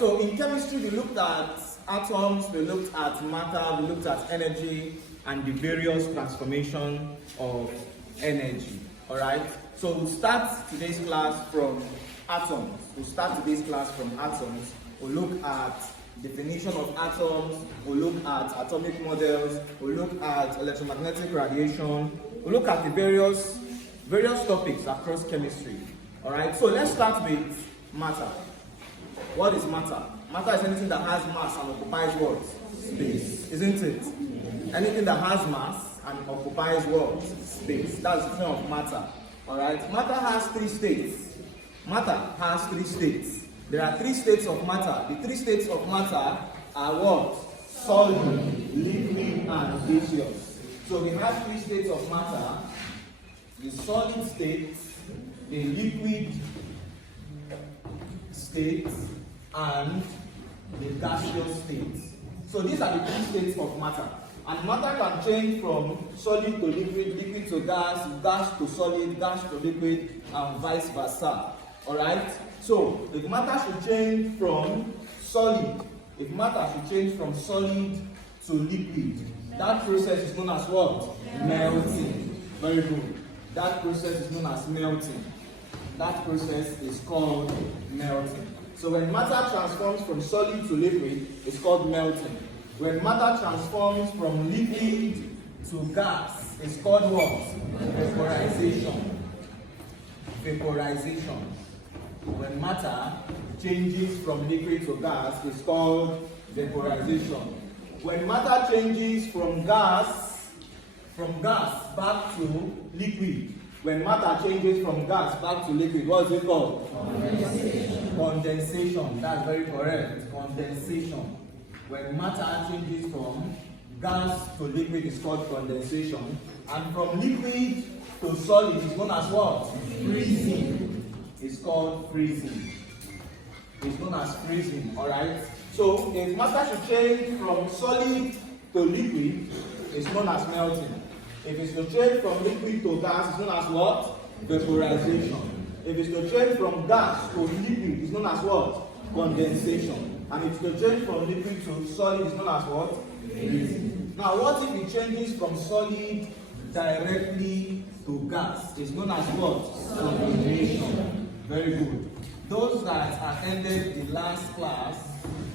so in chemistry we looked at atoms, we looked at matter, we looked at energy and the various transformation of energy. Alright, so we'll start today's class from atoms. We'll look at definition of atoms, we'll look at atomic models, we'll look at electromagnetic radiation, we'll look at the various topics across chemistry. Alright, so let's start with matter. What is matter? Matter is anything that has mass and occupies what? Space, isn't it? Anything that has mass and occupies what? Space. That's the definition of matter. Alright, matter has three states. There are three states of matter. The three states of matter are what? Solid, liquid, and gaseous. So we have three states of matter: the solid state, the liquid state, and the gaseous state. So these are the three states of matter. And matter can change from solid to liquid, liquid to gas, gas to solid, gas to liquid, and vice versa. Alright? So if matter should change from solid to liquid, that process is known as what? Melting. Very good. That process is known as melting. That process is called melting. So when matter transforms from solid to liquid, it's called melting. When matter transforms from liquid to gas, it's called what? Vaporization. When matter changes from liquid to gas, it's called vaporization. When matter changes from gas back to liquid, when matter changes from gas back to liquid, what is it called? Condensation. That's very correct. Condensation. When matter changes from gas to liquid, it's called condensation. And from liquid to solid is known as what? Freezing. It's called freezing. It's known as freezing. Alright? So if matter should change from solid to liquid, it's known as melting. If it's to change from liquid to gas, it's known as what? Vaporization. If it's to change from gas to liquid, it's known as what? Condensation. And if it's to change from liquid to solid, it's known as what? Freezing. Now, what if it changes from solid directly to gas? It's known as what? Sublimation. Very good. Those that attended the last class,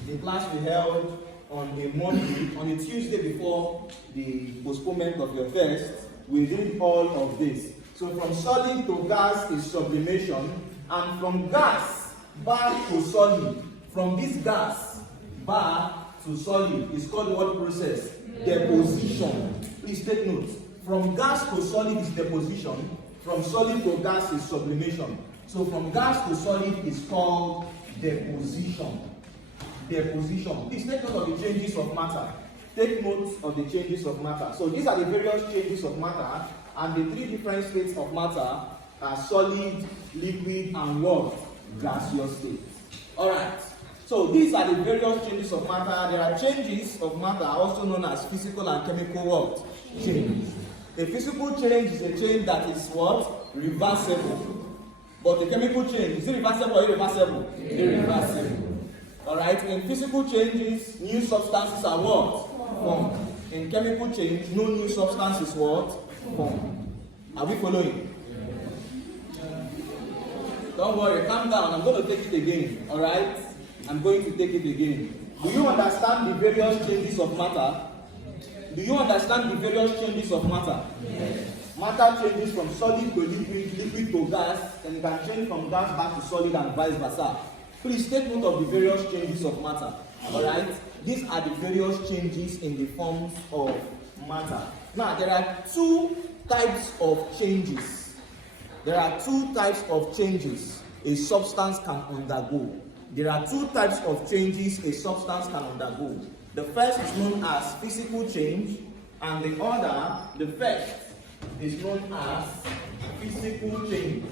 the class we held on a Monday, on a Tuesday before the postponement of your test, we did all of this. So from solid to gas is sublimation, and from gas back to solid, from this gas back to solid is called what process? Deposition. Please take note. From gas to solid is deposition, from solid to gas is sublimation. So from gas to solid is called deposition. Deposition. Please take note of the changes of matter. Take note of the changes of matter. So these are the various changes of matter, and the three different states of matter are solid, liquid, and what? Gaseous state. Alright. So these are the various changes of matter. There are changes of matter also known as physical and chemical what? Change. A physical change is a change that is what? Reversible. But the chemical change, is it reversible or irreversible? Irreversible. Alright, in physical changes, new substances are what? Formed. In chemical change, no new substance is what? Formed. Are we following? Don't worry, calm down. I'm going to take it again. Alright? I'm going to take it again. Do you understand the various changes of matter? Yes. Matter changes from solid to liquid, liquid to gas, and it can change from gas back to solid and vice versa. Please take note of the various changes of matter. Alright? These are the various changes in the forms of matter. Now, there are two types of changes. A substance can undergo. There are two types of changes a substance can undergo. The first is known as physical change, and the first is known as physical change.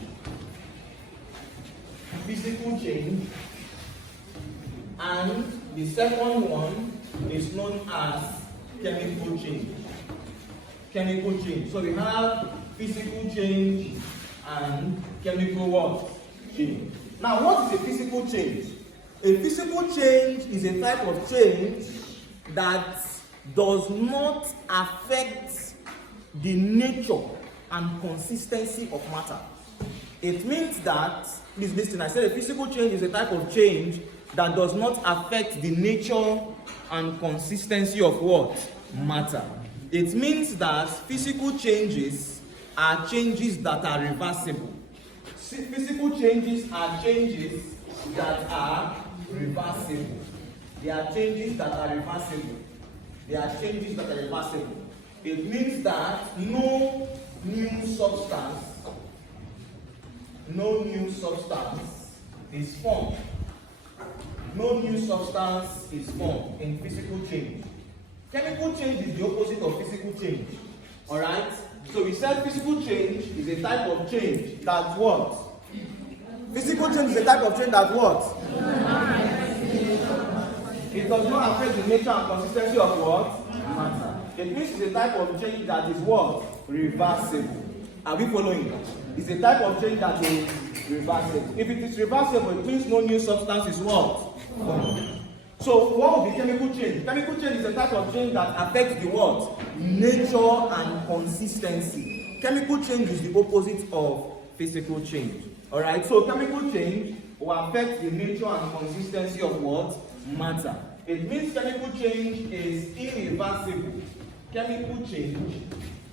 And the second one is known as chemical change. So we have physical change and chemical what? Change. Now, what is a physical change? A A physical change is a type of change that does not affect the nature and consistency of matter. It means that, please listen, I said a physical change is a type of change that does not affect the nature and consistency of what? Matter. It means that physical changes are changes that are reversible. Physical changes are changes that are reversible. They are changes that are reversible. They are changes that are reversible. It means that no new substance is formed. No new substance is formed in physical change. Chemical change is the opposite of physical change. Alright? So we said physical change is a type of change that what? Physical change is a type of change that what? It does not affect the nature and consistency of what? Matter. It means it's a type of change that is what? Reversible. Are we following? It's a type of change that is reversible. If it is reversible, it means no new substance is what? So what would be chemical change? Chemical change is a type of change that affects the what? Nature and consistency. Chemical change is the opposite of physical change. Alright, so chemical change will affect the nature and consistency of what? Matter. It means chemical change is irreversible. Chemical change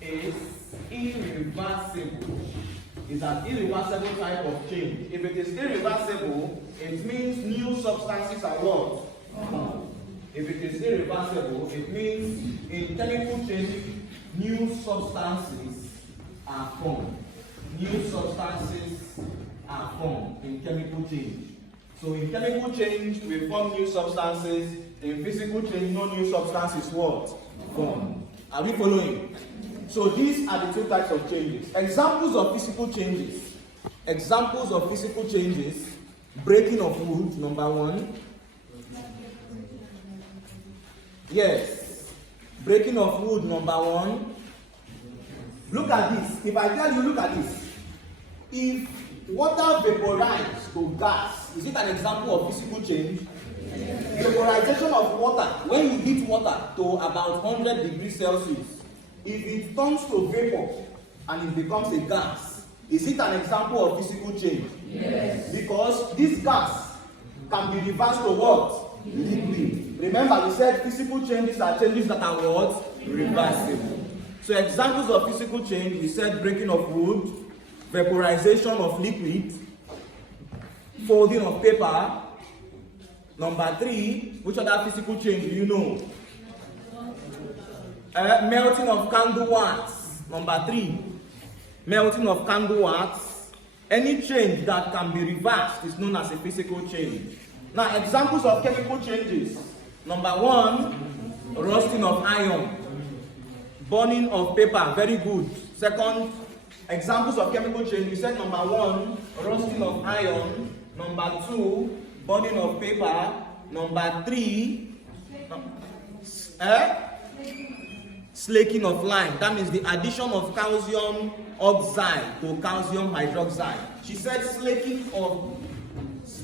is irreversible. It's an irreversible type of change. If it is irreversible, it means new substances are what? If it is irreversible, it means in chemical change, new substances are formed. New substances are formed in chemical change. So in chemical change, we form new substances. In physical change, no new substance is what? Formed. Are we following? So these are the two types of changes. Examples of physical changes. Examples of physical changes. Breaking of wood, number one. Yes. Breaking of wood, number one. Look at this. If I tell you, look at this. If water vaporizes to gas, is it an example of physical change? Vaporization of water. When you heat water to about 100 degrees Celsius, if it turns to vapor and it becomes a gas, is it an example of physical change? Yes. Because this gas can be reversed to what? Liquid. Remember, we said physical changes are changes that are what? Reversible. So examples of physical change, we said breaking of wood, vaporization of liquid, folding of paper. Number three, which other physical change do you know? Melting of candle wax. Number three, melting of candle wax. Any change that can be reversed is known as a physical change. Now, examples of chemical changes. Number one, rusting of iron. Burning of paper, very good. Second, examples of chemical change. We said number one, rusting of iron. Number two, burning of paper. Number three, slaking of lime. That means the addition of calcium oxide to calcium hydroxide. She said slaking of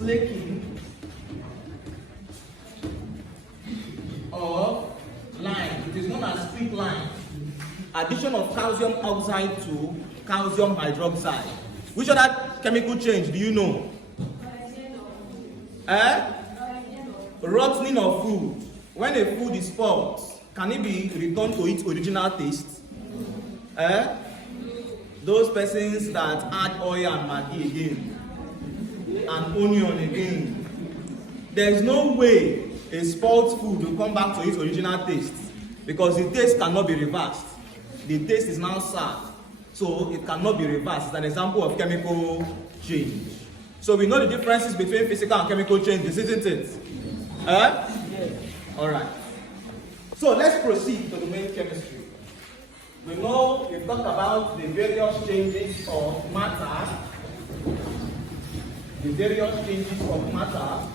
lime. It is known as quick lime. Addition of calcium oxide to calcium hydroxide. Which other chemical change do you know? Rotting of food. When a food is spoiled, can it be returned to its original taste? Those persons that add oil and maggi again, and onion again, there is no way a spoiled food will come back to its original taste, because the taste cannot be reversed. The taste is now sour, so it cannot be reversed. It's an example of chemical change. So we know the differences between physical and chemical changes, isn't it? Yes. All right. So let's proceed to the main chemistry. We know we've talked about the various changes of matter. The various changes of matter.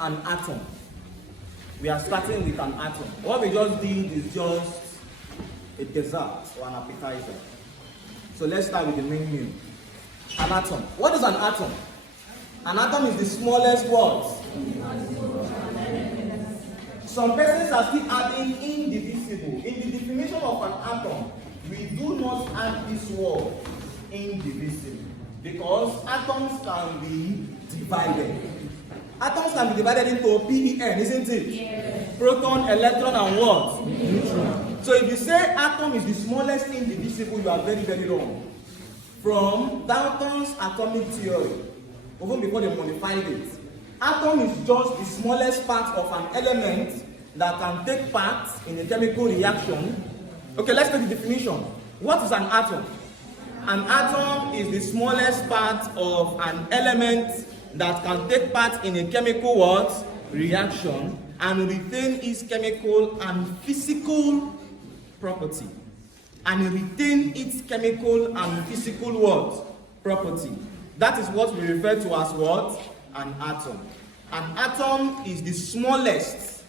an atom. We are starting with an atom. What we just did is just a dessert or an appetizer. So let's start with the main meal. An atom. What is an atom? An atom is the smallest what? Some persons are still adding indivisible. In the definition of an atom, we do not add this word indivisible because atoms can be divided. Atoms can be divided into PEN, isn't it? Yes. Proton, electron, and what? Neutron. So if you say atom is the smallest indivisible, you are very, very wrong. From Dalton's atomic theory, even before they modified it, atom is just the smallest part of an element that can take part in a chemical reaction. Okay, let's take the definition. What is an atom? An atom is the smallest part of an element that can take part in a chemical what? Reaction and retain its chemical and physical property. And retain its chemical and physical what? Property. That is what we refer to as what? An atom. An atom is the smallest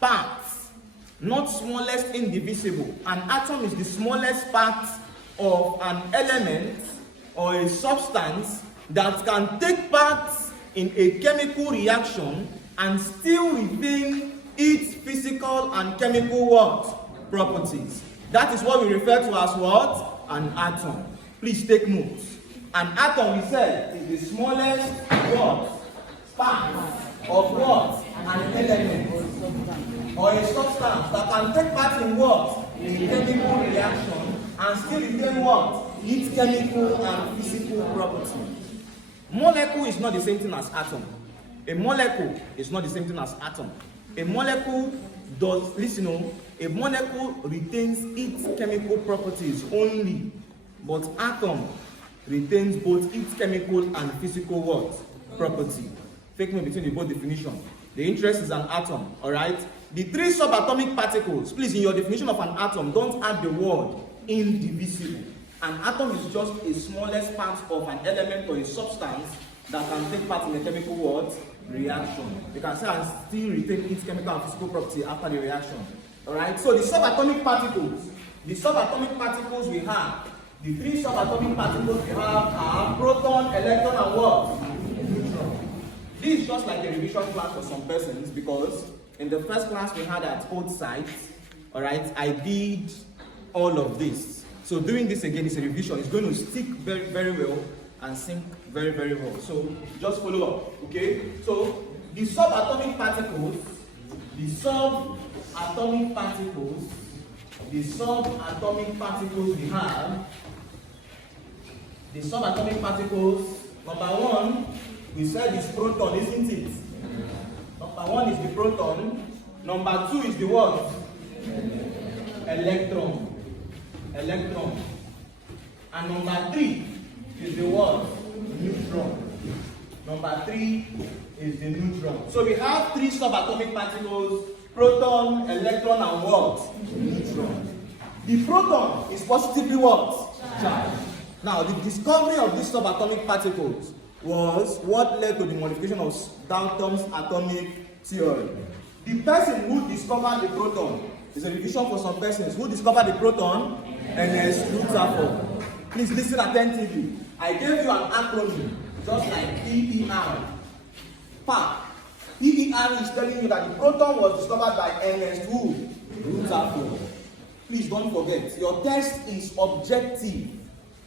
part, not smallest indivisible. An atom is the smallest part of an element or a substance that can take part in a chemical reaction and still retain its physical and chemical what? Properties. That is what we refer to as what? An atom. Please take notes. An atom, we said, is the smallest what? Part of what? An element or a substance that can take part in what? In a chemical reaction and still retain what? Its chemical and physical property. Molecule is not the same thing as atom. A molecule is not the same thing as atom. A molecule does, listen, a molecule retains its chemical properties only, but atom retains both its chemical and physical what? Property. Take note between the both definitions. The interest is an atom, alright? The three subatomic particles, please, in your definition of an atom, don't add the word indivisible. An atom is just a smallest part of an element or a substance that can take part in a chemical what? Reaction. You can say and still retain its chemical and physical property after the reaction. Alright, so the subatomic particles we have, the three subatomic particles we have are proton, electron, and what? Neutron. This is just like a revision class for some persons because in the first class we had at both sides, alright, I did all of this. So doing this again is a revision. It's going to stick very, very well and sink very, very well. So just follow up, okay? So the subatomic particles we have, the subatomic particles, number one, we said is proton, isn't it? Number one is the proton. Number two is the what? Electron. And number three is the what? Neutron. Number three is the neutron. So we have three subatomic particles, proton, electron, and what? Neutron. The proton is positively what? Charged. Now, the discovery of these subatomic particles was what led to the modification of Dalton's atomic theory. The person who discovered the proton is a revision for some persons. Who discovered the proton? Ernest Rutherford. Please listen attentively. I gave you an acronym, just like PER. PER. PER is telling you that the proton was discovered by Ernest Rutherford. Please don't forget, your test is objective.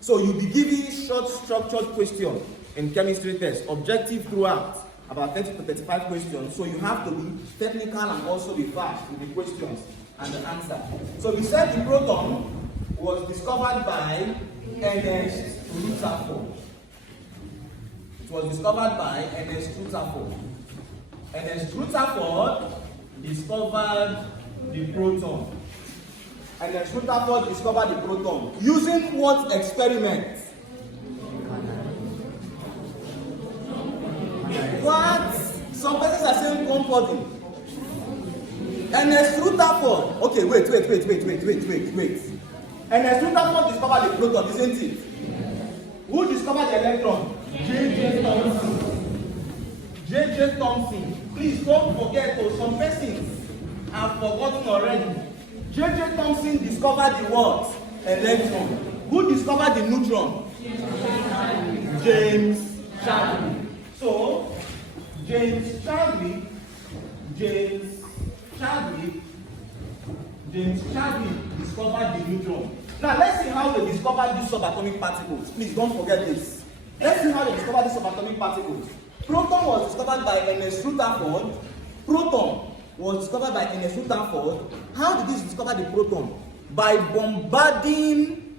So you'll be given short structured questions in chemistry test, objective throughout, about 30 to 35 questions. So you have to be technical and also be fast with the questions and the answer. So we said the proton was discovered by Ernest Rutherford. It was discovered by Ernest Rutherford. Ernest Rutherford discovered the proton. Ernest Rutherford discovered the proton. Using what experiment? What? Some persons are saying comforting. Ernest Rutherford. Okay, wait. Ernest Rutherford discovered the proton, isn't it? Who discovered the electron? J.J. Thomson. Please don't forget, some persons have forgotten already. J.J. Thomson discovered the what? Electron. Who discovered the neutron? James Chadwick. So, James Chadwick discovered the neutron. Now, let's see how they discovered these subatomic particles. Please don't forget this. Let's see how they discovered these subatomic particles. Proton was discovered by Ernest Rutherford. How did they discover the proton? By bombarding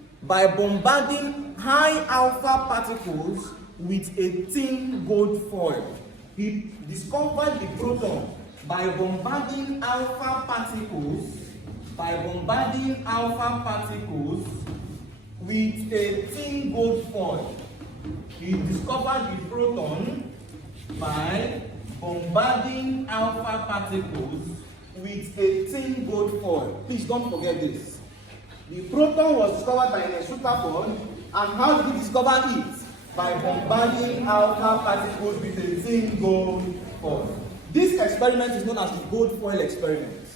high alpha particles with a thin gold foil. He discovered the proton by bombarding alpha particles with a thin gold foil. He discovered the proton by bombarding alpha particles with a thin gold foil. Please don't forget this. The proton was discovered by Ernest Rutherford, and how did he discover it? By bombarding alpha particles with a thin gold foil. This experiment is known as the gold foil experiment.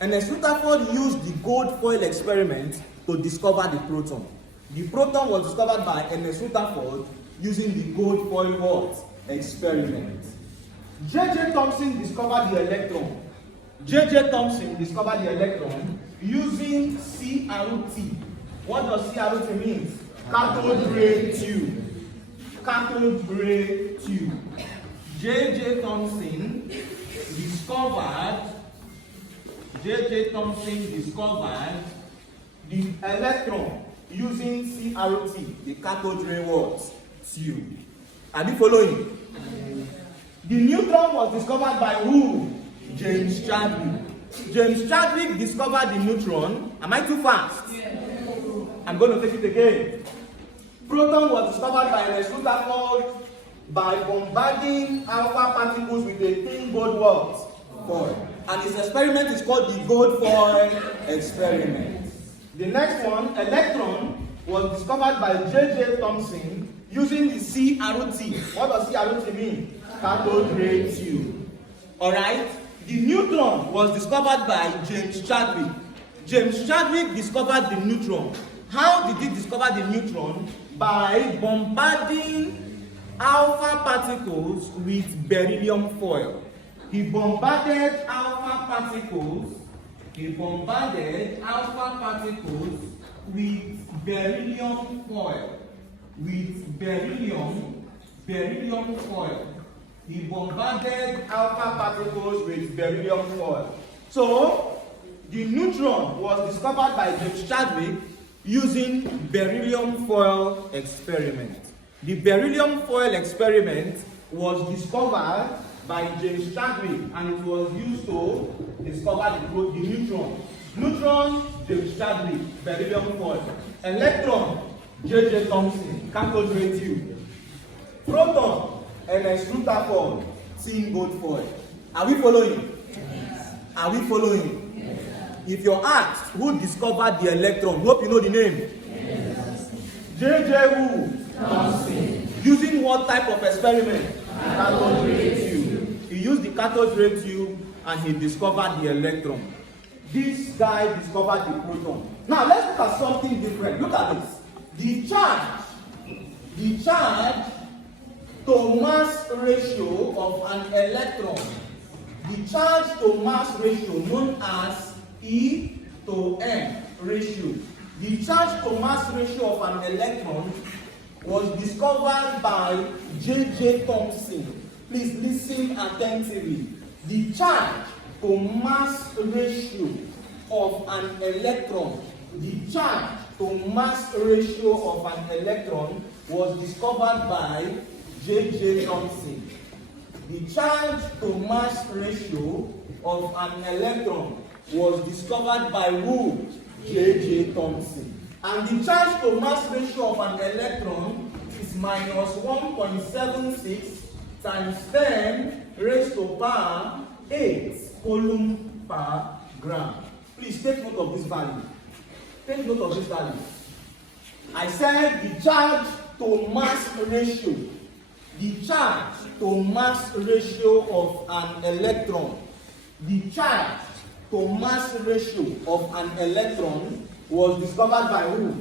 Ernest Rutherford used the gold foil experiment to discover the proton. The proton was discovered by Ernest Rutherford using the gold foil experiment. J.J. Thomson discovered the electron. Using CRT. What does CRT mean? Cathode ray tube. J.J. Thomson discovered the electron using CRT, the cathode ray tube. Are you following? The neutron was discovered by who? James Chadwick. James Chadwick discovered the neutron. Am I too fast? I'm going to take it again. Proton was discovered by Ernest Rutherford by bombarding alpha particles with a thin gold foil. And his experiment is called the gold foil experiment. The next one, electron, was discovered by J.J. Thomson using the CRT. What does CRT mean? Cathode ray tube. Alright? The neutron was discovered by James Chadwick. James Chadwick discovered the neutron. How did he discover the neutron? By bombarding alpha particles with beryllium foil. He bombarded alpha particles with beryllium foil. He bombarded alpha particles with beryllium foil. So, the neutron was discovered by James Chadwick using beryllium foil experiment. The beryllium foil experiment was discovered by James Chadwick, and it was used to discover the neutron. Neutron, James Chadwick, beryllium foil. Electron, J.J. Thomson, cathode ray tube. Proton, Ernest Rutherford, thin gold foil. Are we following? Yes. Are we following? Yes. If you're asked who discovered the electron, hope you know the name. Yes. J.J. who? Thomson. Using what type of experiment? Cathode ray tube. He used the cathode ray tube and he discovered the electron. This guy discovered the proton. Now let's look at something different. Look at this. The charge to mass ratio of an electron. The charge to mass ratio known as E to M ratio. The charge to mass ratio of an electron was discovered by J.J. Thomson. Please listen attentively. The charge to mass ratio of an electron, was discovered by J.J. Thomson. The charge to mass ratio of an electron was discovered by who? J.J. Thomson. And the charge to mass ratio of an electron is minus 1.76 times 10 raised to power 8 coulomb per gram. Please take note of this value. Take note of this value. I said the charge to mass ratio. The charge to mass ratio of an electron. The charge to mass ratio of an electron was discovered by who?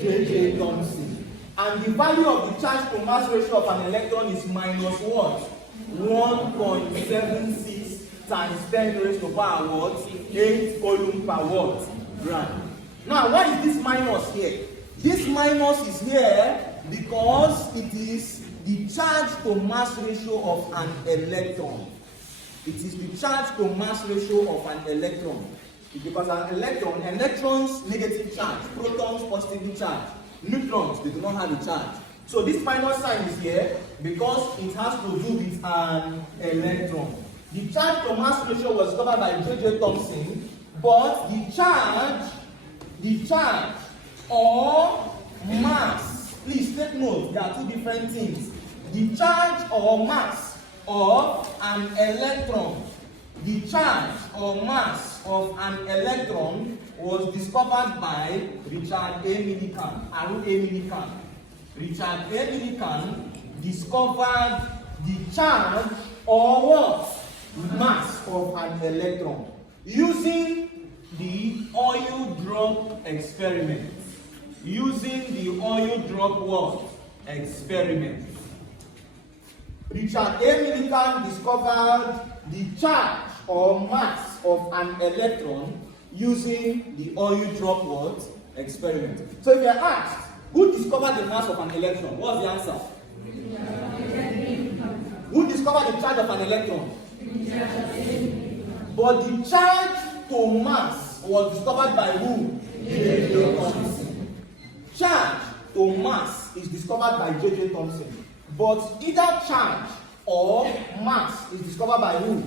J.J. Thomson. And the value of the charge to mass ratio of an electron is minus what? 1.76 times 10 raised to power what? 8 coulomb per watt gram. Now, why is this minus here? This minus is here because it is the charge to mass ratio of an electron. It is the charge to mass ratio of an electron. Because an electron, electrons negative charge, protons positively charged, neutrons they do not have a charge. So this minus sign is here because it has to do with an electron. The charge to mass ratio was discovered by J.J. Thomson, but the charge or mass, please take note, there are two different things. The charge or mass of an electron, the charge or mass of an electron was discovered by Richard A. Millikan. Richard A. Millikan discovered the charge or what? Mass of an electron using the oil drop experiment. Using the oil drop what? Experiment. Richard A. Millikan discovered the charge or mass of an electron using the oil drop what? Experiment. So if you are asked, who discovered the mass of an electron? What's the answer? Who discovered the charge of an electron? But the charge to mass was discovered by who? J.J. Thomson. Charge to mass is discovered by J.J. Thomson. But either charge or mass is discovered by who?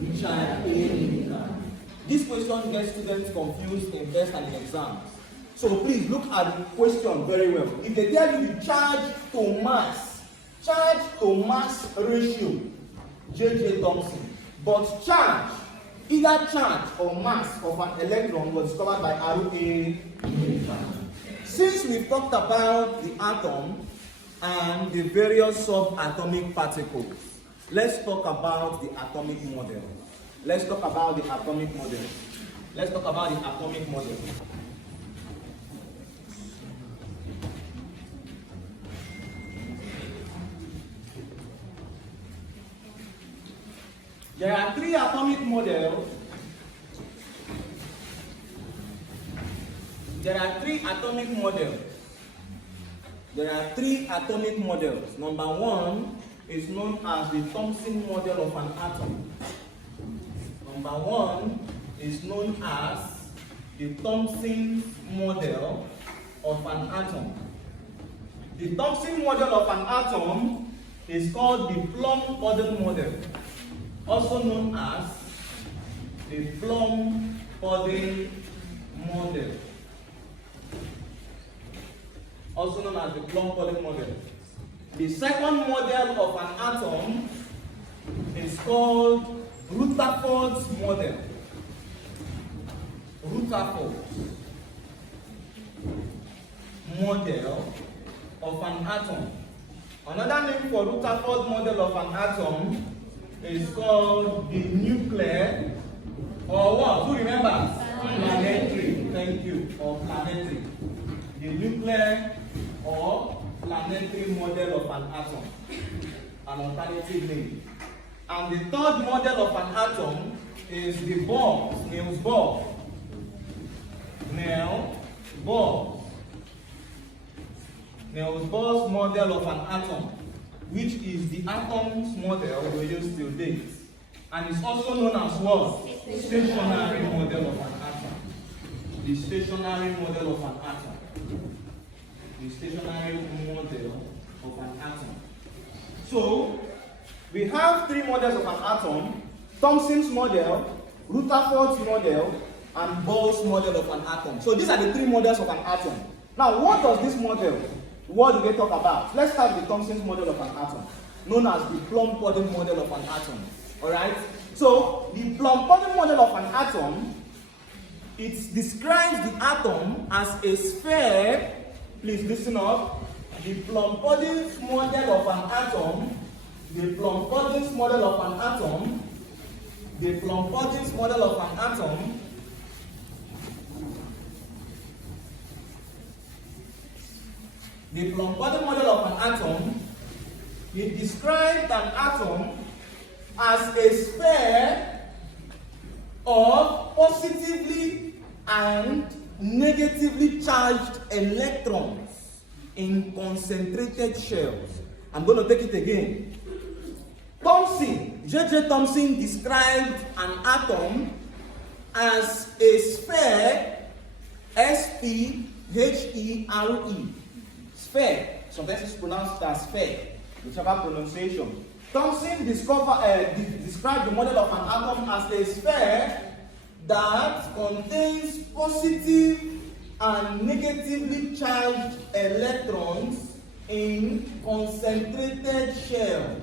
Richard A. Millikan. This question gets students confused in tests and in exams. So please look at the question very well. If they tell you the charge to mass ratio, J.J. Thomson. But charge, either charge or mass of an electron was discovered by R.A. Millikan. Since we've talked about the atom and the various subatomic particles, let's talk about the atomic model. There are three atomic models. Number one is known as the Thomson model of an atom. The Thomson model of an atom is called the Plum-Puddle model, also known as the Plum-Puddle model. The second model of an atom is called Rutherford's model. Of an atom. Another name for Rutherford model of an atom is called the nuclear, or what? Who remembers? Planetary. Thank you. Or planetary. The nuclear or planetary model of an atom. An alternative name. And the third model of an atom is the Bohr, Niels Bohr. Niels Bohr's model of an atom, which is the atom's model we use till date. And it's also known as what? Stationary model of an atom. The stationary model of an atom. So, we have three models of an atom: Thomson's model, Rutherford's model, and Bohr's model of an atom. So these are the three models of an atom. Now, what does this model, what do they talk about? Let's start with Thomson's model of an atom, known as the Plum-Puddle model of an atom. Alright? So, the Plum-Puddle model of an atom, it describes the atom as a sphere. Please listen up. The Plum-Puddle model of an atom the Plum-Coddins model of an atom, the Plum-Coddins model of an atom the Plum-Coddins model of an atom, it described an atom as a sphere of positively and negatively charged electrons in concentrated shells. I'm going to take it again. J.J. Thomson described an atom as a sphere, S-P-H-E-R-E, sphere. Sometimes it's pronounced as sphere, whichever pronunciation. Thomson described the model of an atom as a sphere that contains positive and negatively charged electrons in concentrated shells.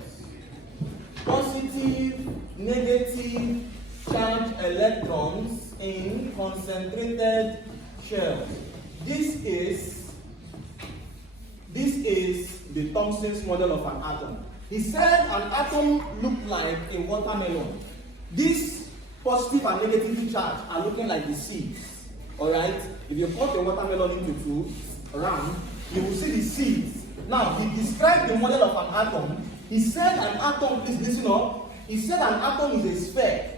Positive, negative charged electrons in concentrated shells. This is the Thomson's model of an atom. He said an atom looked like a watermelon. These positive and negatively charged are looking like the seeds. Alright? If you cut a watermelon into two round, you will see the seeds. Now, he described the model of an atom. He said an atom, please listen up. He said an atom is a sphere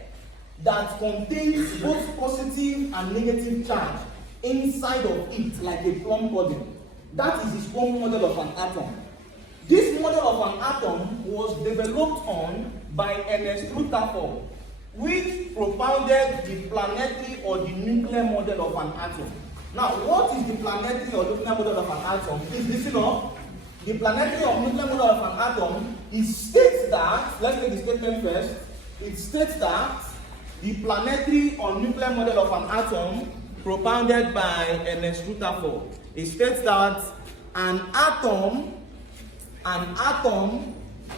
that contains both positive and negative charge inside of it, like a plum pudding. That is his own model of an atom. This model of an atom was developed on by Ernest Rutherford, which propounded the planetary or the nuclear model of an atom. Now, what is the planetary or nuclear model of an atom? Please listen up. The planetary or nuclear model of an atom, it states that, let's take the statement first. It states that the planetary or nuclear model of an atom propounded by Ernest Rutherford, it states that an atom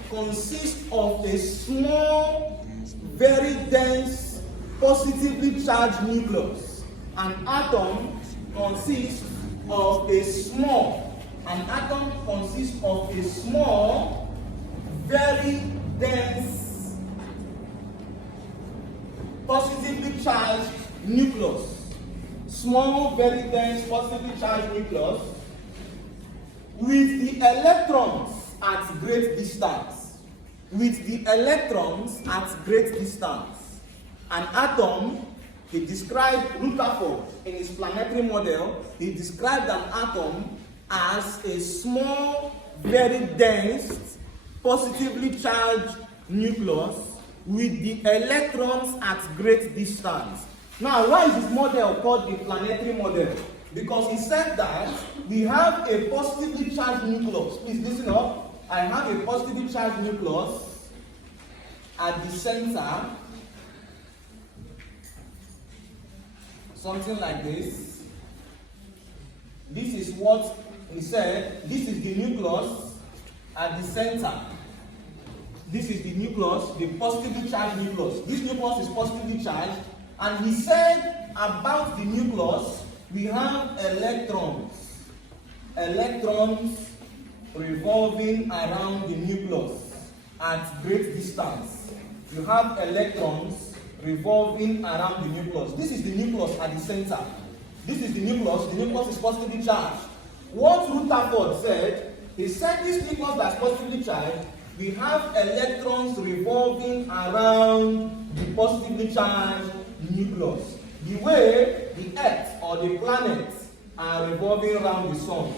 consists of a small, very dense, positively charged nucleus. An atom consists of a small, very dense, positively charged nucleus. Small, very dense, positively charged nucleus with the electrons at great distance. An atom, he described Rutherford in his planetary model, he described an atom as a small, very dense, positively charged nucleus with the electrons at great distance. Now, why is this model called the planetary model? Because he said that we have a positively charged nucleus. Please listen up. I have a positively charged nucleus at the center. Something like this. This is what he said. This is the nucleus at the center. This is the nucleus, the positively charged nucleus. This nucleus is positively charged. And he said about the nucleus, we have electrons revolving around the nucleus at great distance. You have electrons revolving around the nucleus. This is the nucleus at the center. This is the nucleus is positively charged. What Rutherford said, he said this nucleus that's positively charged, we have electrons revolving around the positively charged nucleus. The way the Earth or the planets are revolving around the sun.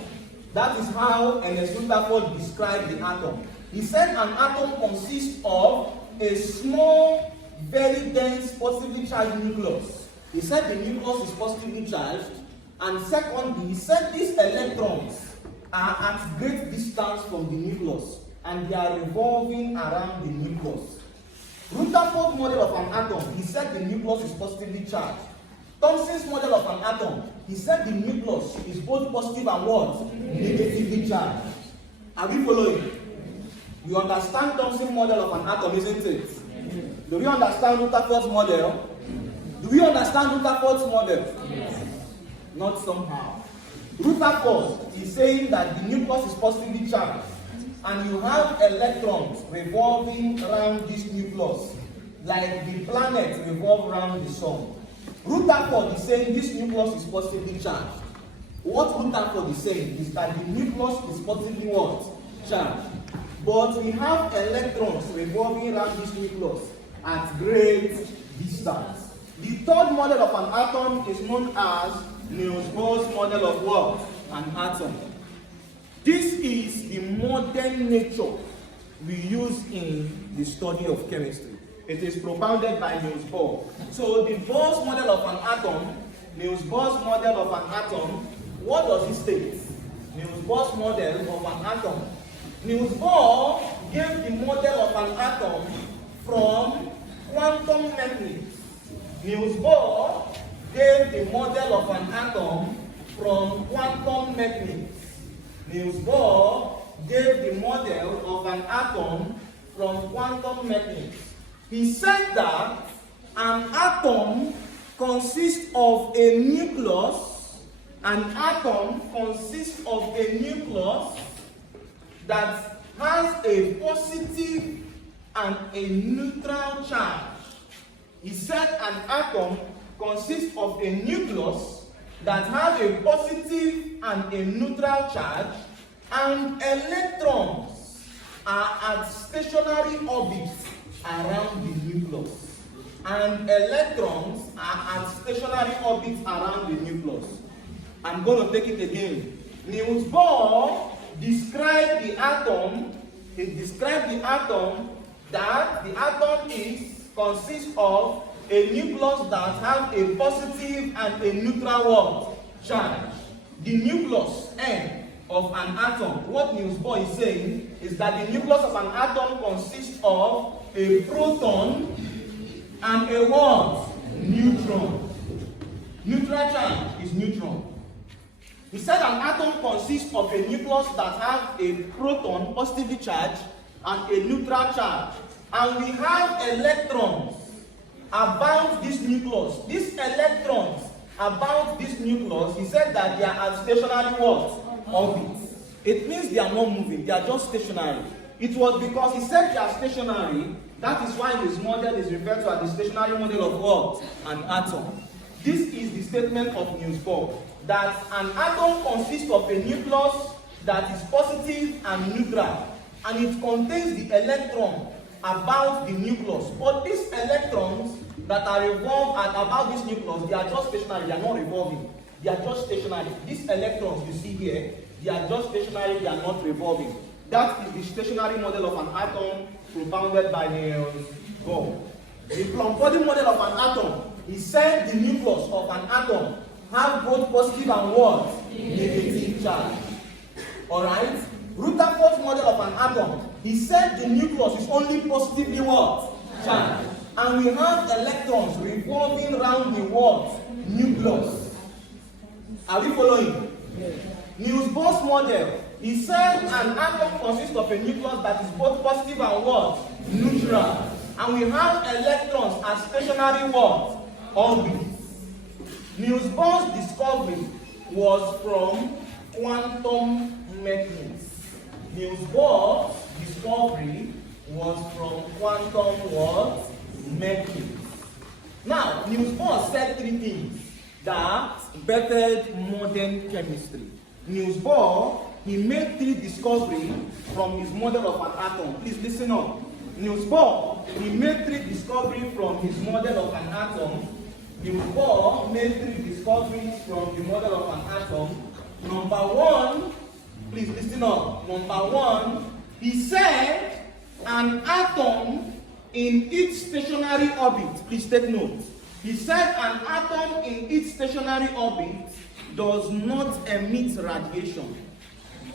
That is how Ernest Rutherford described the atom. He said an atom consists of a small, very dense, positively charged nucleus. He said the nucleus is positively charged. And secondly, he said these electrons are at great distance from the nucleus and they are revolving around the nucleus. Rutherford's model of an atom, he said the nucleus is positively charged. Thomson's model of an atom, he said the nucleus is both positive and what? Negatively charged. Are we following? You understand Thomson's model of an atom, isn't it? Do we understand Rutherford's model? Do we understand Rutherford's model? Yes. Not somehow. Rutherford is saying that the nucleus is positively charged. and you have electrons revolving around this nucleus, like the planet revolve around the sun. Rutherford is saying this nucleus is positively charged. What Rutherford is saying is that the nucleus is positively what? Charged. But we have electrons revolving around this nucleus at great distance. The third model of an atom is known as Niels Bohr's model of what? An atom. This is the modern nature we use in the study of chemistry. It is propounded by Niels Bohr. So the Bohr's model of an atom, Niels Bohr's model of an atom, what does it state? Niels Bohr's model of an atom. Niels Bohr gave the model of an atom from quantum mechanics. Niels Bohr gave the model of an atom from quantum mechanics. Niels Bohr gave the model of an atom from quantum mechanics. He said that an atom consists of a nucleus. An atom consists of a nucleus that has a positive and a neutral charge. He said an atom consists of a nucleus that has a positive and a neutral charge, and electrons are at stationary orbits around the nucleus. And electrons are at stationary orbits around the nucleus. I'm going to take it again. Niels Bohr described the atom. He described the atom that the atom consists of a nucleus that has a positive and a neutral charge. The nucleus N of an atom, what Niels Bohr is saying is that the nucleus of an atom consists of a proton and a what? Neutron. Neutral charge is neutron. He said an atom consists of a nucleus that has a proton, positively charged, and a neutral charge. And we have electrons about this nucleus. These electrons about this nucleus, he said that they are at stationary what? Orbits. It means they are not moving, they are just stationary. It was because he said they are stationary, that is why his model is referred to as the stationary model of what? An atom. This is the statement of Niels Bohr, that an atom consists of a nucleus that is positive and neutral, and it contains the electron about the nucleus. But these electrons that are revolved about this nucleus, they are just stationary, they are not revolving. They are just stationary. These electrons you see here, they are just stationary, they are not revolving. That is the stationary model of an atom propounded by Niels Bohr. The Plum-Body model of an atom, he said the nucleus of an atom have both positive and what? Negative charge. Alright? Rutherford's model of an atom, he said the nucleus is only positively what? Charged. And we have electrons revolving around the what? Nucleus. Are we following? Yes. Niels Bohr's model, he said an atom consists of a nucleus that is both positive and what? Neutral. And we have electrons at stationary what? Orbits. Niels Bohr's discovery was from quantum mechanics. Niels Bohr's discovery was from quantum what? Mechanics. Now, Niels Bohr said three things that bettered modern chemistry. Niels Bohr, he made three discoveries from his model of an atom. Please listen up. Niels Bohr, he made three discoveries from his model of an atom. Niels Bohr made three discoveries from the model of an atom. Number one, please listen up. Number one, he said an atom in its stationary orbit, please take note. He said an atom in its stationary orbit does not emit radiation.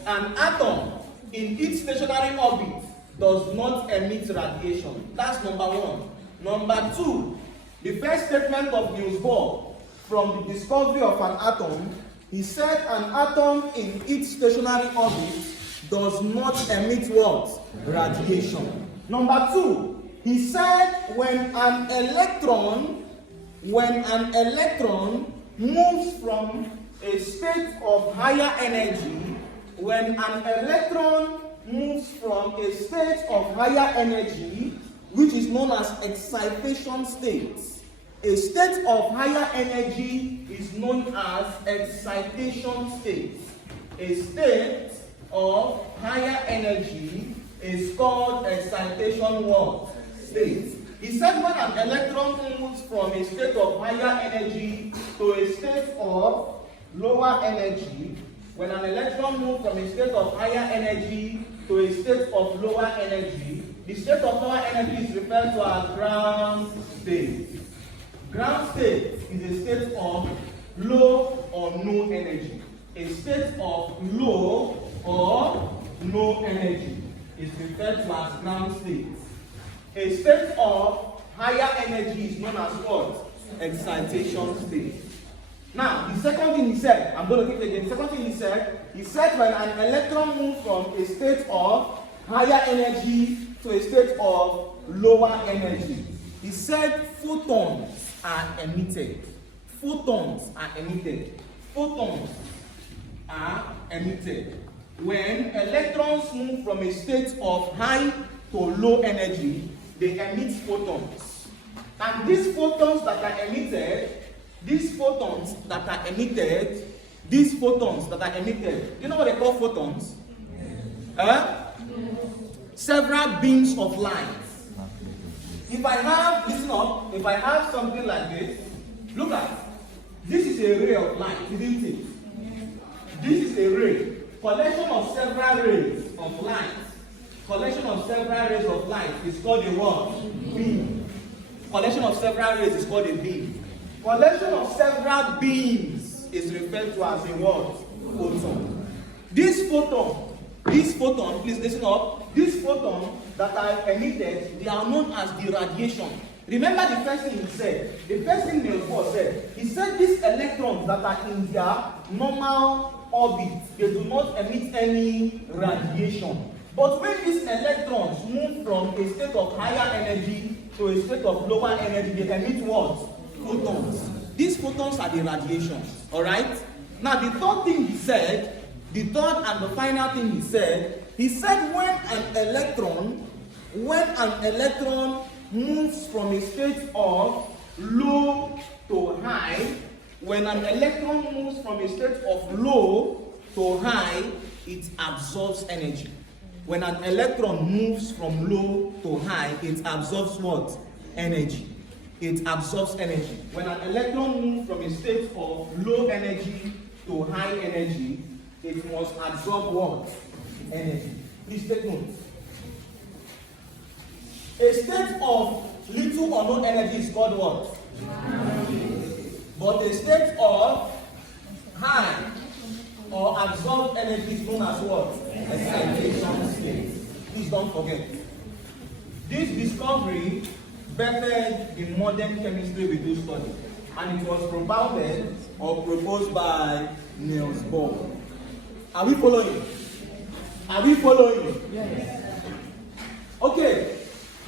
An atom in its stationary orbit does not emit radiation. That's number one. Number two, the first statement of Niels Bohr from the discovery of an atom, he said an atom in its stationary orbit does not emit what? Radiation. Number two, he said when an electron moves from a state of higher energy, when an electron moves from a state of higher energy, which is known as excitation state. A state of higher energy is known as excitation state. A state of higher energy is called excitation what? State. He said when an electron moves from a state of higher energy to a state of lower energy, when an electron moves from a state of higher energy to a state of lower energy, the state of lower energy is referred to as ground state. Ground state is a state of low or no energy. A state of low or no energy is referred to as ground state. A state of higher energy is known as what? Excitation state. Now, the second thing he said, I'm going to repeat again. The second thing he said when an electron moves from a state of higher energy to a state of lower energy, he said photons are emitted. Photons are emitted. Photons are emitted. When electrons move from a state of high to low energy, they emit photons. And these photons that are emitted, you know what they call photons? Several beams of light. If I have something like this, look at, this is a ray of light, isn't it? This is a ray, collection of several rays of light. Collection of several rays of light is called a what? Beam. Collection of several rays is called a beam. Collection of several beams is referred to as a what? Photon. This photon, please listen up. These photons that are emitted, they are known as the radiation. Remember the first thing he said. The first thing Bohr said. He said these electrons that are in their normal orbit, they do not emit any radiation. But when these electrons move from a state of higher energy to a state of lower energy, they emit what? Photons. These photons are the radiations. Alright? Now the third thing he said, the third and the final thing he said when an electron moves from a state of low to high, when an electron moves from a state of low to high, it absorbs energy. When an electron moves from low to high, it absorbs what? Energy. It absorbs energy. When an electron moves from a state of low energy to high energy, it must absorb what? Energy. Please take note. A state of little or no energy is called what? But a state of high or absorbed energy is known as what? Excitation state. Please don't forget. This discovery bettered the modern chemistry we do study, and it was propounded or proposed by Niels Bohr. Are we following? Are we following? Yes. Okay.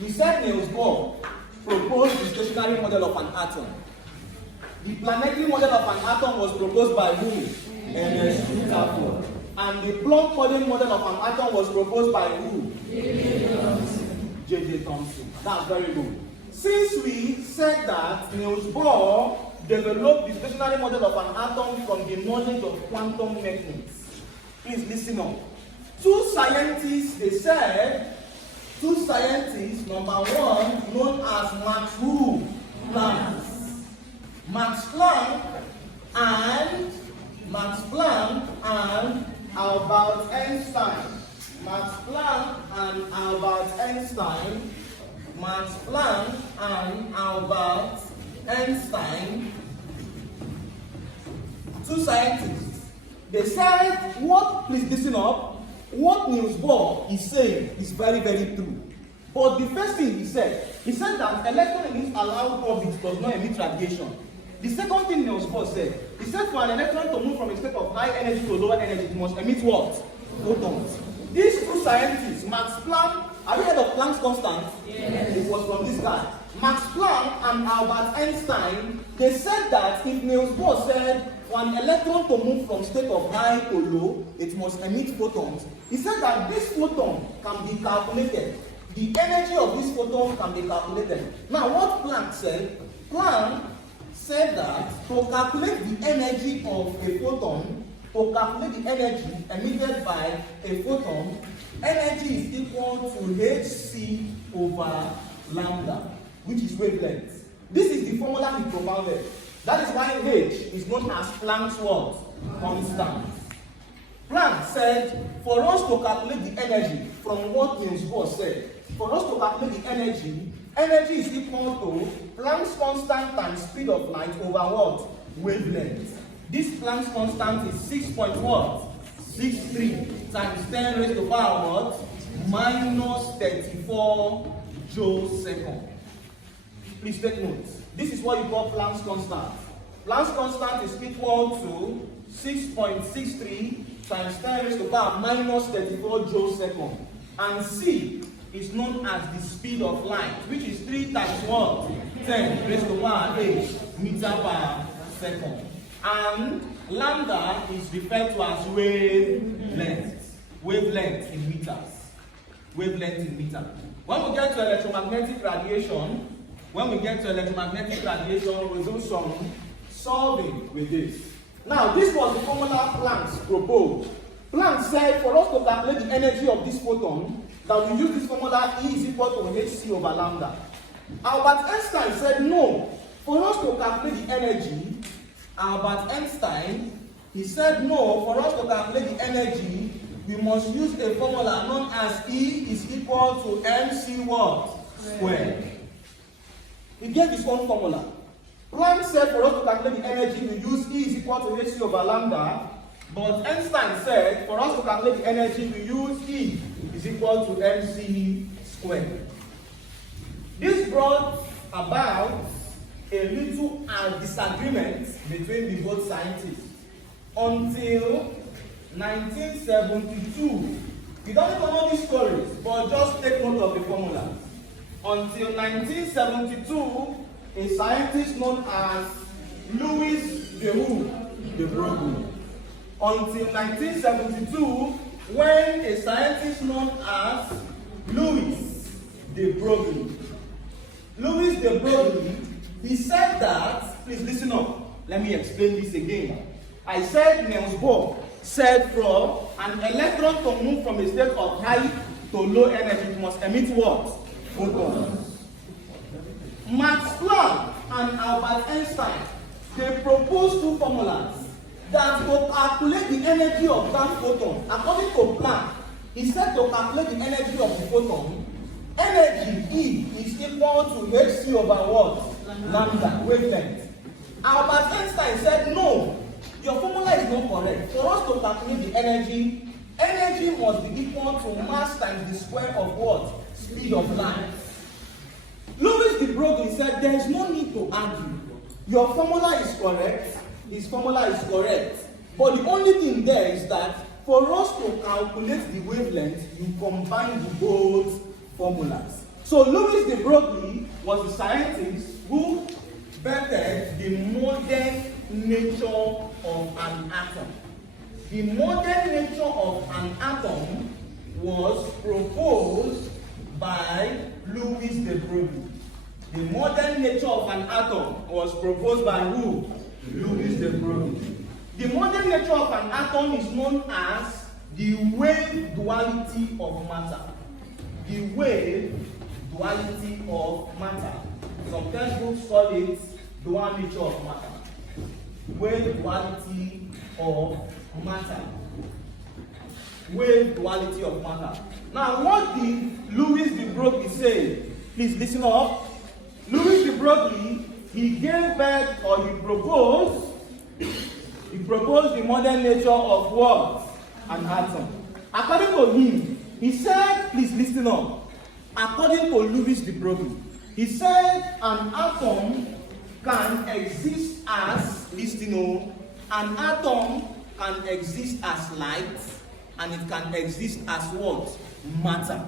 We said Niels Bohr proposed the stationary model of an atom. The planetary model of an atom was proposed by who? Rutherford. And the Planck model of an atom was proposed by who? J.J. Thomson. That's very good. Since we said that Niels Bohr developed the stationary model of an atom from the knowledge of quantum mechanics, please listen up. Two scientists, number one, known as Max Planck and Albert Einstein. Max Planck and Albert Einstein, two scientists. They said, please listen up, what Niels Bohr is saying is very, very true. But the first thing he said that electron in its allowed orbit does not emit radiation. The second thing Niels Bohr said, he said for an electron to move from a state of high energy to lower energy, it must emit what? Photons. These two scientists, Max Planck Have you heard of Planck's constant? Yes. It was from this guy. Max Planck and Albert Einstein, they said that if Niels Bohr said for an electron to move from state of high to low, it must emit photons. He said that this photon can be calculated. The energy of this photon can be calculated. Now, what Planck said? Planck said that to calculate the energy of a photon, to calculate the energy emitted by a photon, energy is equal to hc over lambda, which is wavelength. This is the formula he propounded. That is why h is known as Planck's what? Constant. Planck said, for us to calculate the energy from what Niels Bohr said, for us to calculate the energy is equal to Planck's constant times speed of light over what? Wavelength. This Planck's constant is 6.63 times 10 raised to the power what? Minus 34 joules second. Please take note. This is what you call Planck's constant. Planck's constant is equal to 6.63 times 10 raised to the power minus 34 joules second. And C is known as the speed of light, which is 3 times what? 10 raised to the power 8 meter per second. And lambda is referred to as wavelength. Wavelength in meters. Wavelength in meters. When we get to electromagnetic radiation, we'll do some solving with this. Now, this was the formula Planck proposed. Planck said for us to calculate the energy of this photon, that we use this formula E is equal to hc over lambda. Albert Einstein said no. For us to calculate the energy, Albert Einstein, he said no. For us to calculate the energy, we must use a formula known as E is equal to mc what? Squared. He gave his own formula. Planck said for us to calculate the energy, we use E is equal to hc over lambda. But Einstein said for us to calculate the energy, we use E is equal to mc squared. This brought about a little disagreement between the both scientists until 1972. You don't even know these stories, but just take note of the formula. Until 1972, a scientist known as Louis de Broglie. Until 1972, when a scientist known as Louis de Broglie. Louis de Broglie, he said that, please listen up, let me explain this again. I said Niels Bohr said for an electron to move from a state of high to low energy, it must emit what? Photons. Max Planck and Albert Einstein, they proposed two formulas that to calculate the energy of that photon. According to Planck, he said to calculate the energy of the photon, energy E is equal to hc over what? Lambda, wavelength. Albert Einstein said no, your formula is not correct. For us to calculate the energy, energy must be equal to mass times the square of what? Speed of light. Louis de Broglie said there is no need to argue. Your formula is correct, his formula is correct. But the only thing there is that for us to calculate the wavelength, you combine the both formulas. So Louis de Broglie was the scientist who bettered the modern nature of an atom. The modern nature of an atom was proposed by Louis de Broglie. The modern nature of an atom was proposed by who? Louis de Broglie. The modern nature of an atom is known as the wave duality of matter. The wave duality of matter. Some textbooks call it dual nature of matter. Wave duality of matter. Wave duality of matter. Now, what did Louis de Broglie say? Please listen up. Louis de Broglie, he gave birth, or he proposed the modern nature of what? An atom. According to him, he said, please listen up. According to Louis de Broglie, he said an atom can exist as, an atom can exist as light, and it can exist as what? Matter.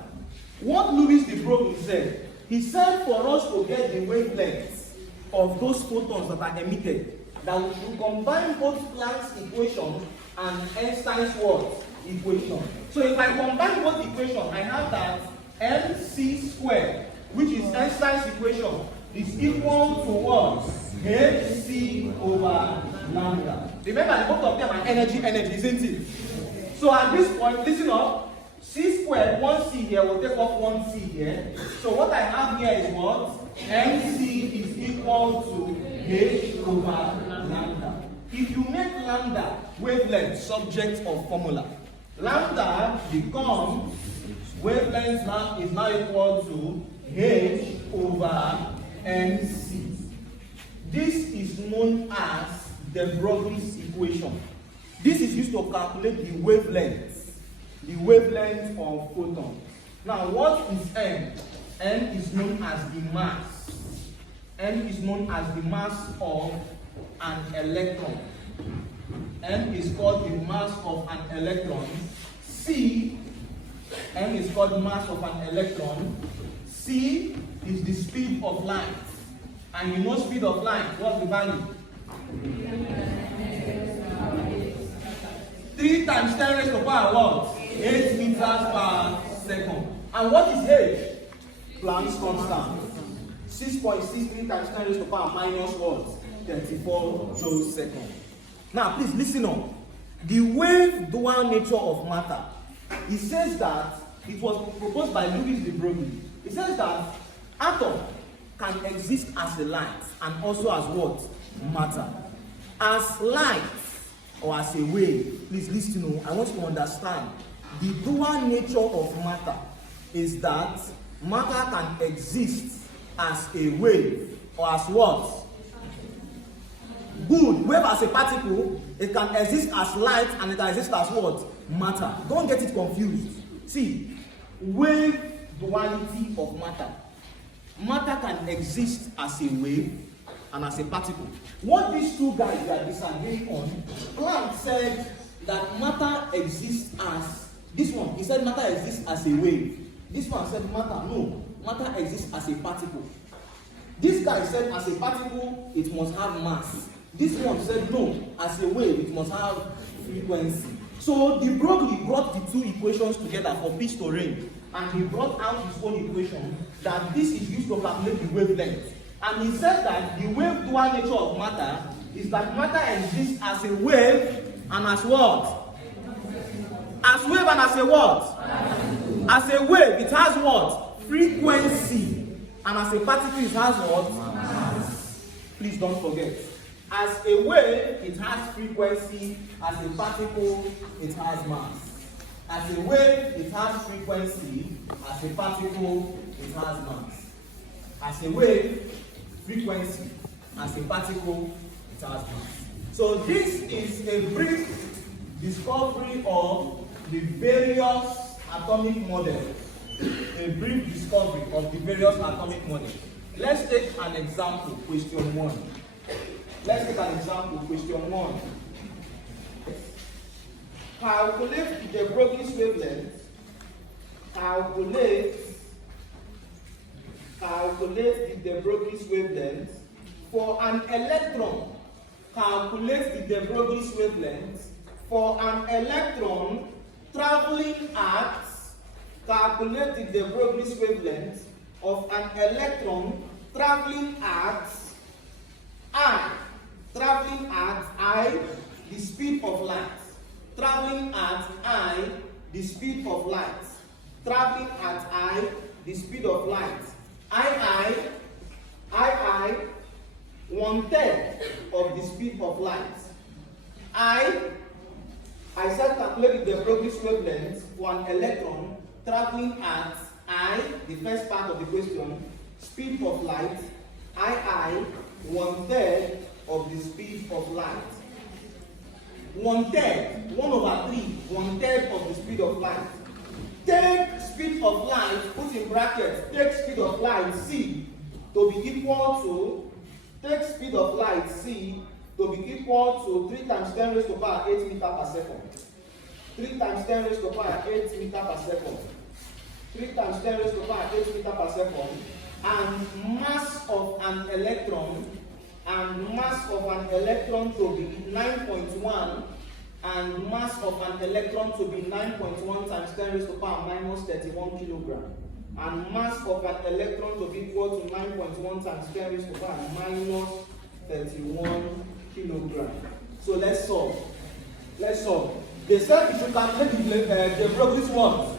what Louis de Broglie said, he said for us to get the wavelengths of those photons that are emitted, that we should combine both Planck's equation and Einstein's what? Equation. So if I combine both equations, I have that mc squared, which is Einstein's equation, is equal to what? Hc over lambda. Remember, both of them are energy, isn't it? So at this point, listen up. C squared, one C here, will take off one C here. So what I have here is what? Mc is equal to H over lambda. If you make lambda wavelength subject of formula, lambda becomes wavelength now is now equal to H over mc. This is known as de Broglie's equation. This is used to calculate the wavelength of photons. Now, what is m? M is known as the mass. M is known as the mass of an electron. M is called the mass of an electron. M is called the mass of an electron. C is the speed of light. And you know speed of light, what's the value? 3 times 10 raised to power what? 8 meters per second. And what is H? Planck's constant. 6.63 times 10 raised to power minus what? 34 joules second. Now please listen up. The wave dual nature of matter, it says that it was proposed by Louis de Broglie. It says that atom can exist as a light and also as what? Matter. As light or as a wave, please listen, I want you to understand. The dual nature of matter is that matter can exist as a wave or as what? Good. Wave as a particle, it can exist as light and it can exist as what? Matter. Don't get it confused. See, wave duality of matter. Matter can exist as a wave and as a particle. What these two guys are disagreeing on, Planck said that matter exists as, this one, he said matter exists as a wave. This one said matter exists as a particle. This guy said as a particle, it must have mass. This one said no, as a wave, it must have frequency. So de Broglie brought the two equations together for peace to reign, and he brought out his own equation that this is used to calculate the wavelength. And he said that the wave dual nature of matter is that matter exists as a wave and as what? As wave and as a what? As a wave, it has what? Frequency. And as a particle, it has what? Mass. Please don't forget. As a wave, it has frequency. As a particle, it has mass. As a wave, it has frequency. As a particle, it has mass. As a wave, frequency. As a particle, it has mass. So this is a brief discovery of the various atomic models. A brief discovery of the various atomic models. Let's take an example, question 1. Let's take an example, question 1. Calculate the de Broglie's wavelength. Calculate the de Broglie's wavelength for an electron. Calculate the de Broglie's wavelength for an electron traveling at. Calculate the de Broglie's wavelength of an electron traveling at I. Traveling at I, the speed of light. Traveling at I, the speed of light. Traveling at I, the speed of light. I, 1/3 of the speed of light. I said calculate the de Broglie's wavelength for an electron traveling at I, the first part of the question, speed of light. 1/3 of the speed of light. 1/3, 1/3, 1/3 of the speed of light. Take speed of light, put in brackets, take speed of light C to be equal to, take speed of light C to be equal to 3 times 10 raised to power 8 meters per second. 3 times 10 raised to power 8 meters per second. 3 times 10 raised to the power 8 meters per second, and mass of an electron, to be 9.1, and mass of an electron to be 9.1 times 10 raised to the power minus 31 kilogram, and mass of an electron to be equal to 9.1 times 10 raised to the power minus 31 kilogram. So let's solve. They said we should calculate the Broglie's what?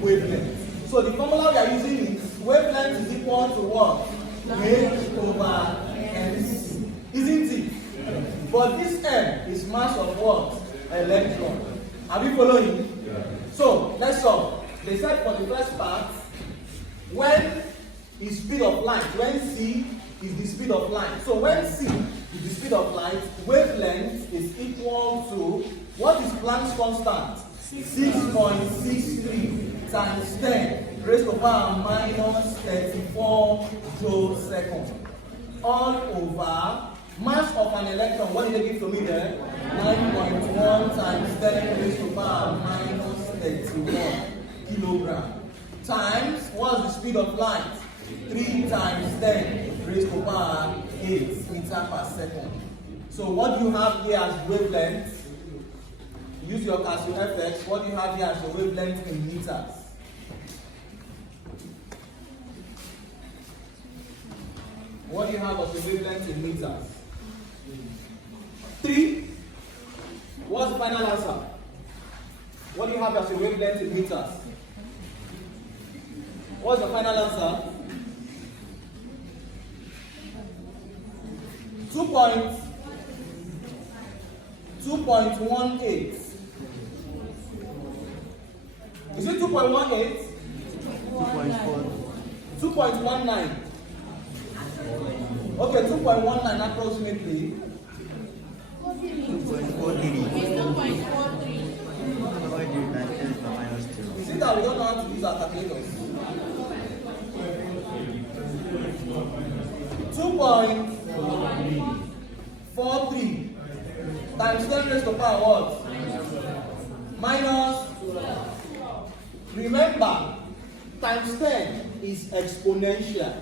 Wavelength. So the formula we are using is wavelength is equal to what? H over mc. Isn't it? But this m is mass of what? Electron. Are we following? Yeah. So let's solve. They said for the first part, when is speed of light, when c is the speed of light. So when c is the speed of light, wavelength is equal to, what is Planck's constant? 6.63 times 10 raised to the power minus 34 joule second. All over mass of an electron. What did they give to me there? 9.1 times 10 raised to the power minus 31 kilogram. Times, what's the speed of light? 3 times 10 raised to the power 8 meters per second. So what do you have here as wavelength? Use your Casio FX. What do you have here as your wavelength in meters? What do you have as your wavelength in meters? 3. What's the final answer? What do you have as your wavelength in meters? What's the final answer? 2.18. Is it 2.18? 2.19. Okay, 2.19 approximately. 2.43. See that we don't know how to use our calculators. 2.43 times 10 raised to the power what? Minus. Remember, times 10 is exponential.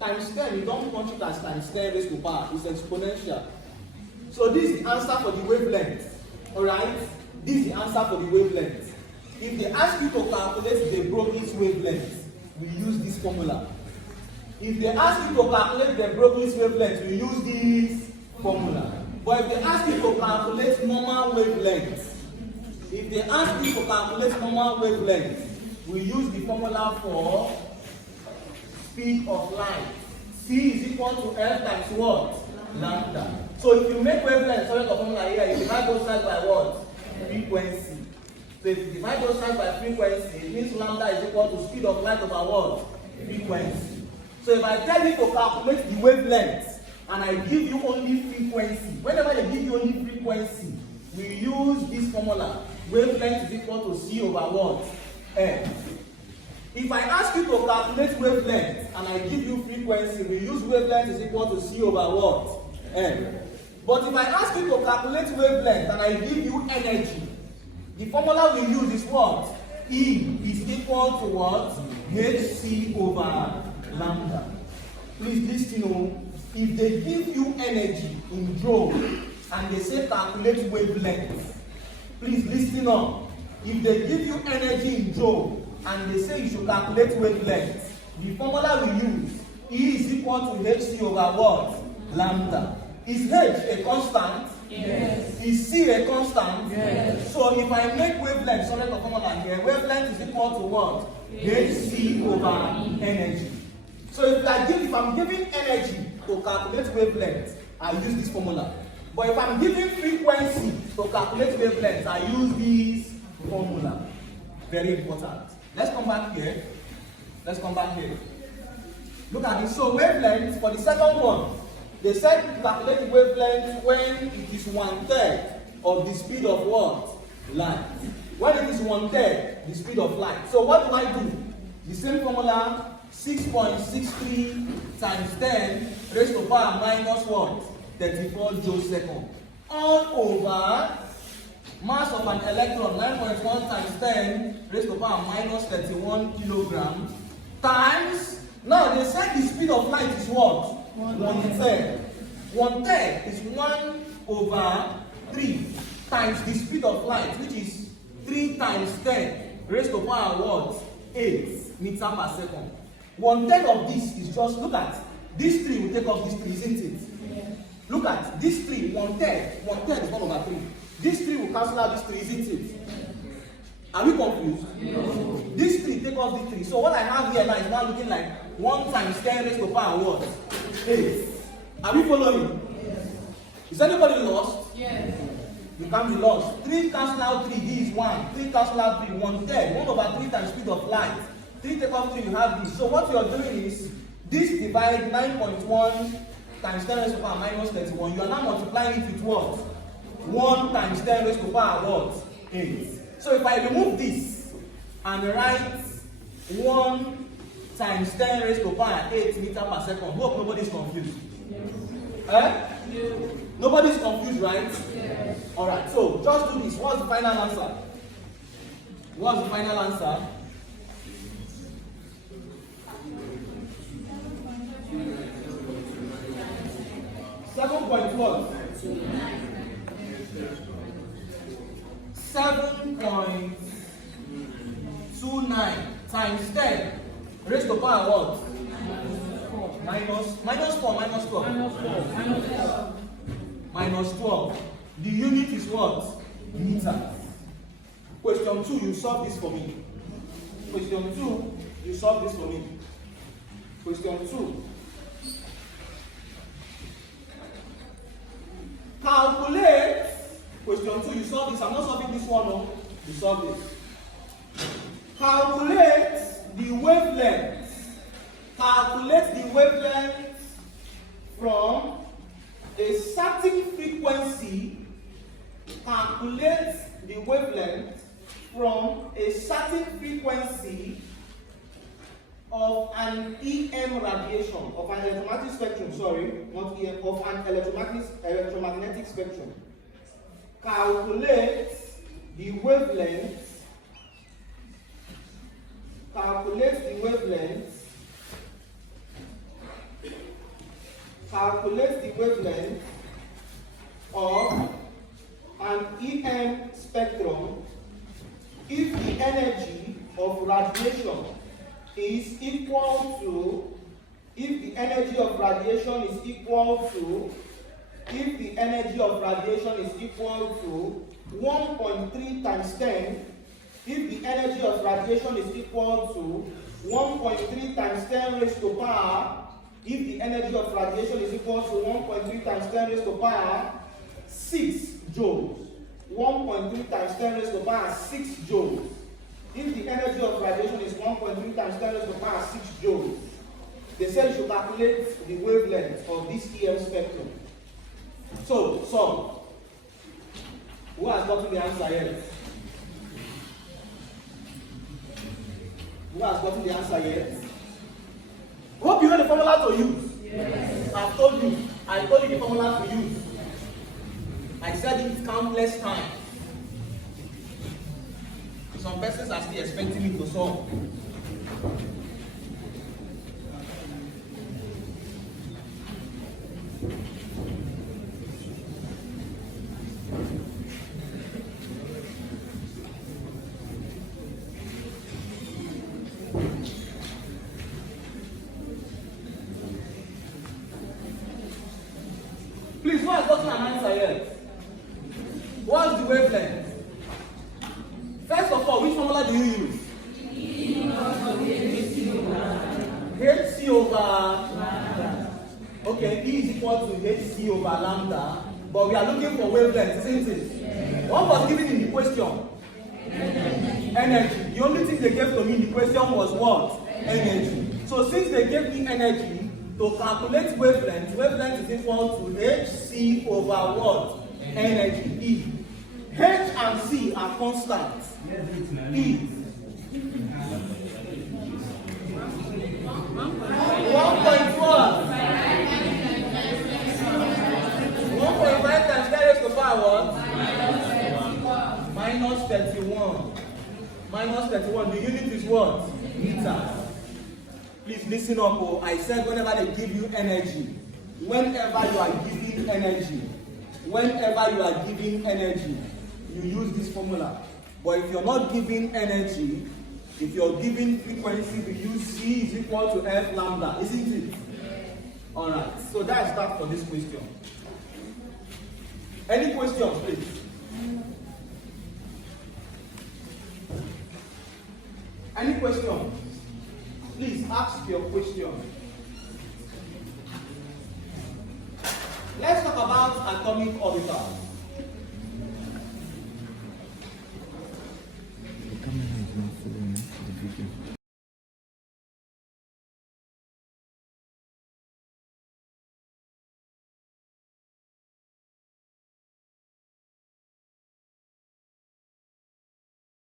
Times 10, you don't punch it as times 10 raised to the power. It's exponential. So this is the answer for the wavelength. Alright? This is the answer for the wavelength. If they ask you to calculate the Broglie's wavelength, we use this formula. If they ask you to calculate the Broglie's wavelength, we use this formula. But if they ask you to calculate normal wavelength, we use the formula for speed of light. C is equal to L times what? Lambda. So if you make wavelength, sorry, the formula here, you divide both sides by what? Frequency. So if you divide both sides by frequency, it means lambda is equal to speed of light over what? Frequency. So if I tell you to calculate the wavelength and I give you only frequency, whenever they give you only frequency, we use this formula. Wavelength is equal to C over what? M. If I ask you to calculate wavelength and I give you frequency, we use wavelength is equal to C over what? M. But if I ask you to calculate wavelength and I give you energy, the formula we use is what? E is equal to what? Hc over lambda. Please listen to know, if they give you energy in joule and they say calculate wavelength, please listen up. If they give you energy in joule and they say you should calculate wavelength, the formula we use, E is equal to Hc over what? Lambda. Is H a constant? Yes. Is C a constant? Yes. So if I make wavelength, sorry the formula here, wavelength is equal to what? Hc over energy. So if I'm giving energy to calculate wavelength, I use this formula. But if I'm giving frequency to calculate wavelength, I use this formula. Very important. Let's come back here. Look at this. So wavelength, for the second one, they said calculate the wavelength when it is 1/3 of the speed of what? Light. When it is 1/3 the speed of light. So what do I do? The same formula, 6.63 times 10 raised to the power minus what? 34 joule second. All over Mass of an electron 9.1 times 10 raised to the power minus 31 kilogram times. Now they said the speed of light is what? 1/3. 1/3 is 1/3 times the speed of light, which is 3 times 10 raised to the power what? 8 meters per second. 1/3 of this is just, look at this 3 will take off this 3, isn't it? Yeah. Look at this 3, 1/3 is 1/3. This 3 will cancel out this 3, isn't it? Are we confused? No. This 3 take off this 3. So what I have here now is now looking like 1 times 10 raised to the power what? 8. Are we following? Yes. Is anybody lost? Yes. You can't be lost. 3 cancel out 3, this is 1. 3 cancel out 3, 1/3. 1/3 times speed of light. 3 take off 3, you have this. So what you are doing is, this divide 9.1 times 10 raised to the power minus 31. You are now multiplying it with what? 1 times 10 raised to the power what? 8. So if I remove this and write 1 times 10 raised to the power 8 meters per second, hope nobody is confused. Yes. Nobody is confused, right? Yes. Alright, so just do this. What's the final answer? What's the final answer? 7.1. 7.29 times 10 raised to the power what? Minus 12. The unit is what? Meter. Question 2, you solve this for me. Question 2, you solve this for me. Question 2. Calculate. Question 2, you solve this. I'm not solving this one, no. You solve this. Calculate the wavelength. Calculate the wavelength from a certain frequency. Calculate the wavelength from a certain frequency of an EM radiation, of an electromagnetic spectrum, sorry, not EM, of an electromagnetic spectrum. Calculate the wavelength. Calculate the wavelength. Calculate the wavelength of an EM spectrum if the energy of radiation is equal to, if the energy of radiation is equal to 1.3 times 10, if the energy of radiation is equal to 1.3 times 10 raised to power, if the energy of radiation is equal to 1.3 times 10 raised to power 6 joules. 1.3 times 10 raised to power 6 joules. If the energy of radiation is 1.3 times 10 raised to power 6 joules, they say you should calculate the wavelength of this EM spectrum. So, solve. Who has gotten the answer yet? Who has gotten the answer yet? Hope you know the formula to use. Yes. I told you the formula to use. I said it countless times. Some persons are still expecting me to solve. Please, who has gotten an answer yet? What's the wavelength? First of all, which formula do you use? HC over lambda. Okay, E is equal to HC over lambda, but we are looking for wavelength, isn't it? Yes. What was given in the question? Energy. The only thing they gave to me in the question was what? Energy. So since they gave me energy, to calculate wavelength is equal to HC over what? Energy, E. H and C are constant. E. 1.5 times 10 raised to the power what? minus 31. The unit is what? Meters. Please listen up. Oh, I said whenever they give you energy, whenever you are giving energy, you use this formula. But if you're not giving energy, if you're giving frequency, we use C is equal to F lambda, isn't it? Alright, so that's that for this question. Any questions, please? Any questions? Please ask your question. Let's talk about atomic orbitals.